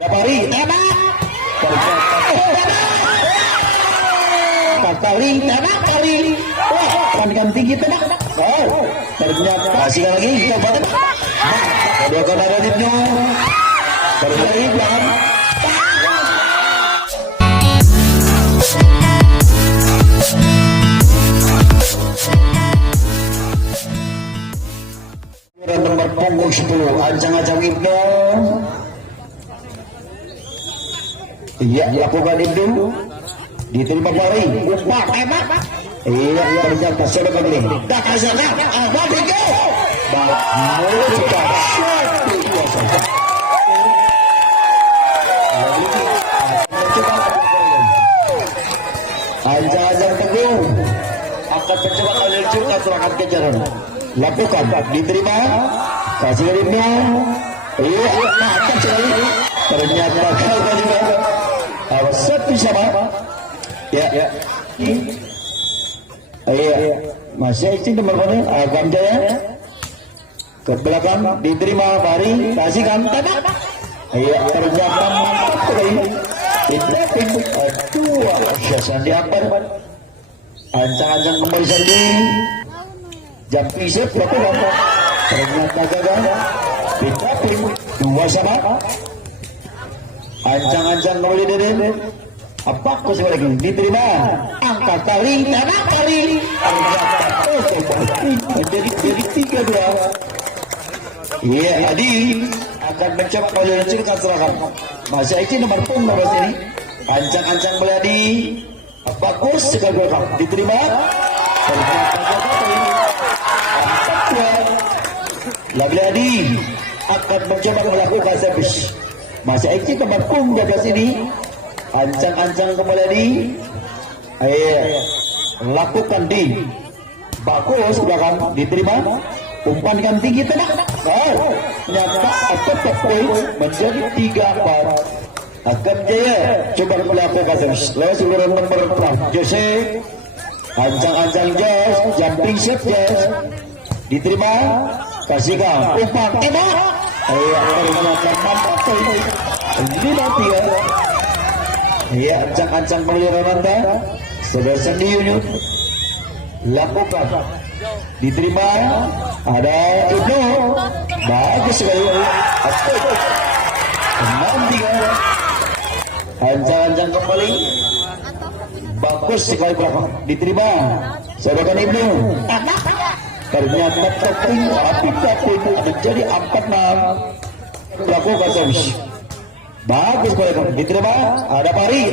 Pari tembak. Kali tembak Pari. Wah, kan tinggi tembak. Oh, ternyata kasih lagi coba tembak. Dua kali aditnya. Terlari belakang. Nomor punggung 10 ancang-ancang Ibnu. Iya, lakukan Ibnu. Diterima Pari. Umpak tembak. Iya, ternyata sudah kembali. Tak kasarnya. Apa begitu? Mulut cepat. Ancang-ancang Teguh akan mencoba meluncurkan serangan kejaran. Lakukan, diterima. Kasih Ibnu. Iya, mantap sekali. Ternyata kau juga. Satu sama. Ya. Iya. Masih isi nomor mana? Agam Jaya. Ke belakang diterima Pari. Kasihkan. Iya, ternyata mantap sekali. Aduh, Syasan diapan. Ancang-ancang kembali sandi. Jumping set lakukan. Ternyata gagal. Diterapin. 2 sama. Ancang-ancang kembali dari. Apa kau lagi diterima? Angkat tali, tembak Pari. Jadi 3-2. Iya, Adi akan mencoba meluncurkan serangan. Masih itu nomor punggung nomor sini. Ancang-ancang Meladi. Bagus sekali belakang. Diterima. Meladi akan mencoba melakukan servis. Masih itu nomor punggung jaga sini. Ancang-ancang kembali. Lakukan di. Bagus belakang. Diterima. Umpankan tinggi tembak. Oh, nyata akan poin menjadi 3-4. Agam Jaya coba melakukan servis. Lewat seluruh nomor Jose. Ancang-ancang Jos, jumping shot Jos. Diterima. Kasihkan umpan tembak. Ternyata mantap poin. 5-3. Iya, ancang-ancang pemeliharaan Anda. Saudara Sandi Yunus. Lakukan. Diterima. Ada Ibnu. Bagus sekali. 6-3. Ancang-ancang kembali. Bagus sekali belakang. Diterima. Saudara Ibnu. Ternyata topping tapi menjadi 4-6. Lakukan servis. Bagus belakang. Diterima. Ada Pari.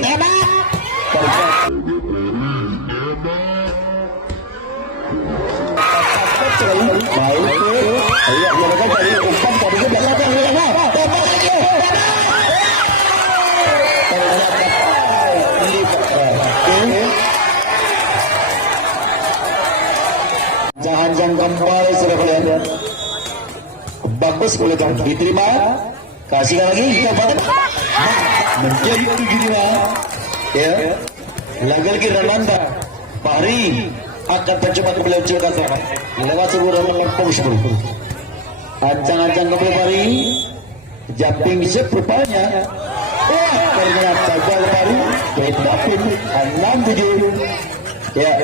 Baik. Iya, mereka dari umpan tadi ke belakang. Jangan kembali sudah kalian. Bagus belakang. Diterima. Kasihkan lagi. Menjadi 7-5. Ya. Lagi-lagi Rolanda. Pari akan mencoba meluncurkan serangan lewat seluruh lempung 10. Ancang-ancang kembali Pari. Jumping shot rupanya. Wah, ternyata gagal Pari. Tetapi 6-7. Ya.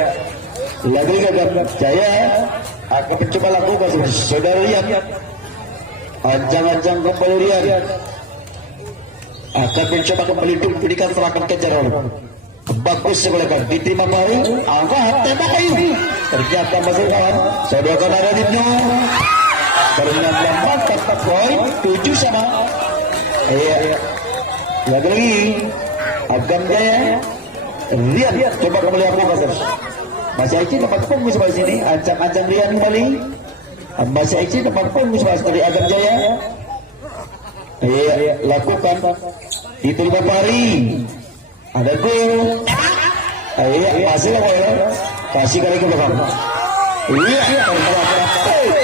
Lagi gagal Jaya akan mencoba lakukan saudara lihat. Ancang-ancang kembali lihat. Akan mencoba kembali berikan serangan kejaran. Bagus sekali kan. Diterima Pari. Angkat tembak kayu. Ternyata masih kawan. Saudara kanan aditnya. Ternyata mantap poin 7 sama. Iya. Lagi. Agam Jaya. Lihat. Coba kembali aku kasar. Masih Aici dapat punggung sebelah sini. Ancang-ancang Rian kembali. Masih Aici dapat punggung sebelah dari Agam Jaya. Iya. Lakukan. Diterima Pari. Ada gol. Iya, masih lah boy. Kasih kali ke belakang. Iya,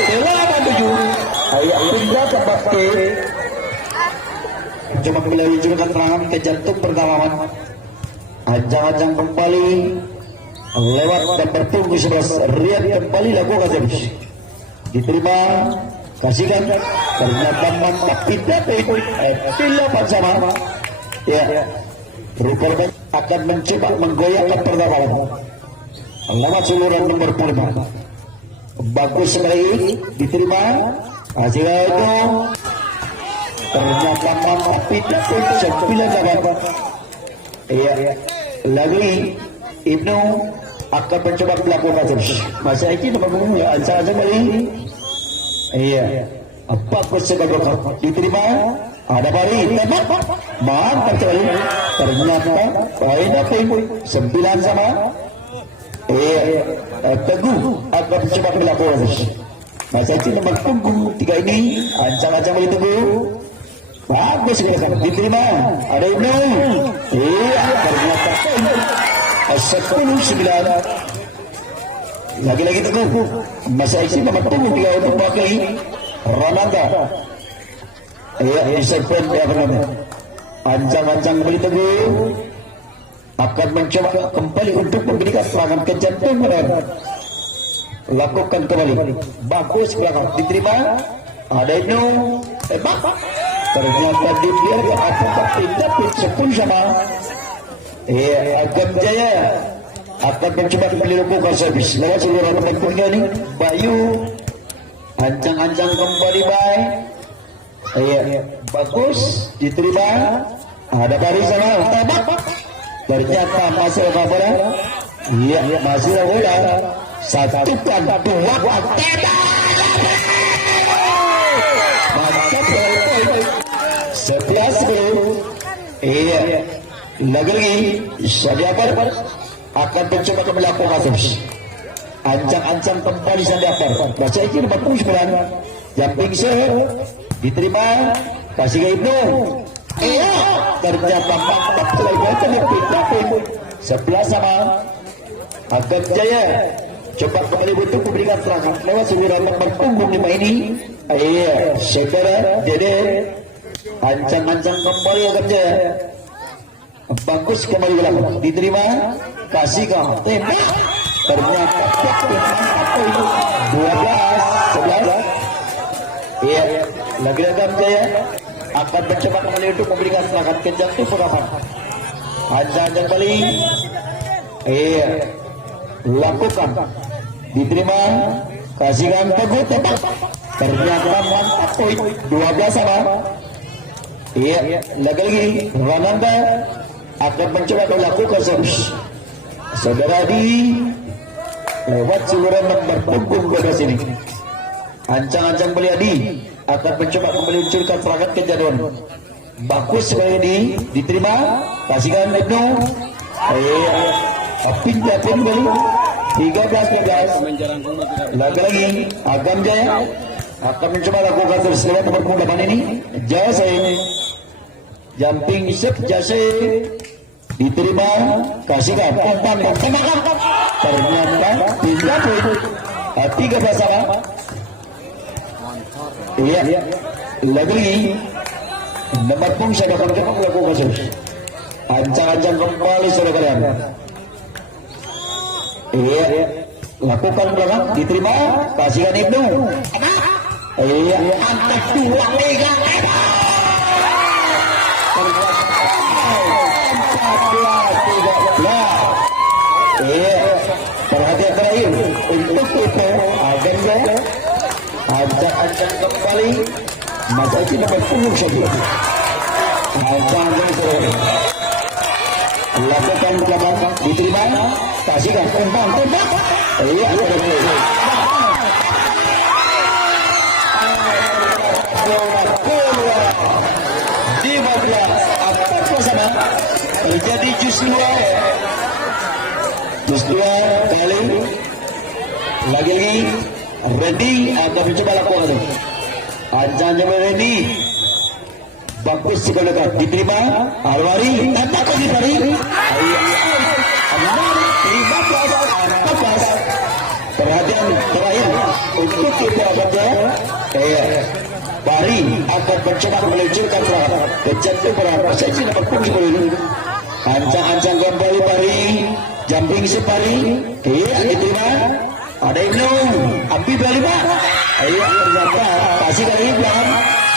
terlalu 7. Iya, pindah ke basket. Coba meluncurkan serangan ke jantung pertamaan. Ancang-ancang kembali lewat dan bertunggu 11. Rian kembali lakukan servis. Diterima. Kasihkan. ternyata mantap tidak dilawan sama ya Ruperman akan mencoba menggoyahkan pertahanan lewat saluran nomor 5 bagus sekali diterima hasil itu ternyata mantap tidak 9-8 iya lagi Ibnu akan mencoba melakukan terus masa ini nomor 2 ya aja kali iya bagus sekali diterima ada Bari tembak mantap sekali ternyata poin 9 sama Teguh akan mencoba melakukan terus masa ini nomor punggung 3 ini ancang-ancang beli Teguh bagus sekali diterima ada Ibnu iya ternyata 10-9 lagi-lagi Teguh masa ini nomor punggung 3 untuk mewakili Ronaldo iya Isepen ya benar ancang-ancang beli Teguh akan mencoba kembali untuk memberikan serangan ke jantung lakukan kembali bagus belakang diterima ada Ibnu tembak ternyata dibiarkan apakah tidak 10 sama Agam Jaya akan mencoba kembali lakukan servis lewat seluruh pemainnya ini Bayu ancang-ancang kembali baik bagus diterima ada Bari sana tembak ternyata masih bola iya masih bola satu kan dua tembak mantap sebelas iya lagi Sandiapar akan mencoba kembali melakukan servis ancang-ancang kembali Sandiapar baca ini 49 jumping shot diterima kasih ke Ibnu iya ternyata mantap sekali 11 sama Agam Jaya coba kembali untuk memberikan serangan lewat sembilan nomor punggung 5 ini iya saudara Dede ancang-ancang kembali Agam Jaya bagus kembali belakang diterima kasih ke tembak ternyata 12-11 iya lagi Agam Jaya akan mencoba kembali untuk memberikan serangan ke jantung perlahan ancang-ancang kembali iya lakukan diterima kasihkan Teguh tembak ternyata mantap poin 12 sama iya lagi Ronaldo akan mencoba melakukan servis saudara di lewat seluruh nomor punggung 12 ini ancang-ancang beli Adi akan mencoba kembali meluncurkan serangan ke jadwal bagus sekali diterima kasihkan Ibnu pindah kembali 13 lagi Agam Jaya akan mencoba lakukan terus lewat nomor punggung 8 ini Jase jumping shot Jase diterima kasihkan umpan tembakan ternyata pindah 13 sama iya lagi nomor punggung saya akan mencoba melakukan terus ancang-ancang kembali saudara kalian iya lakukan belakang diterima kasihkan Ibnu iya angkat 2-3 iya perhatian terakhir untuk itu Agam Jaya ancang-ancang kembali masa itu nomor punggung 1 ancang-ancang saudara lakukan belakang diterima kasihkan umpan tembak iya di 15 apa suasana terjadi jus 2 kali lagi ready akan mencoba lakukan ancang-ancang ready bagus sekali diterima Alwari tembak lagi Bari 15 perhatian terakhir untuk kita baca Bari akan mencoba meluncurkan serangan ke jantung perlahan sesi nomor punggung 10 ancang-ancang kembali Bari jumping shot Bari iya diterima ada Ibnu Abi 25 Iya ternyata kasih dari belakang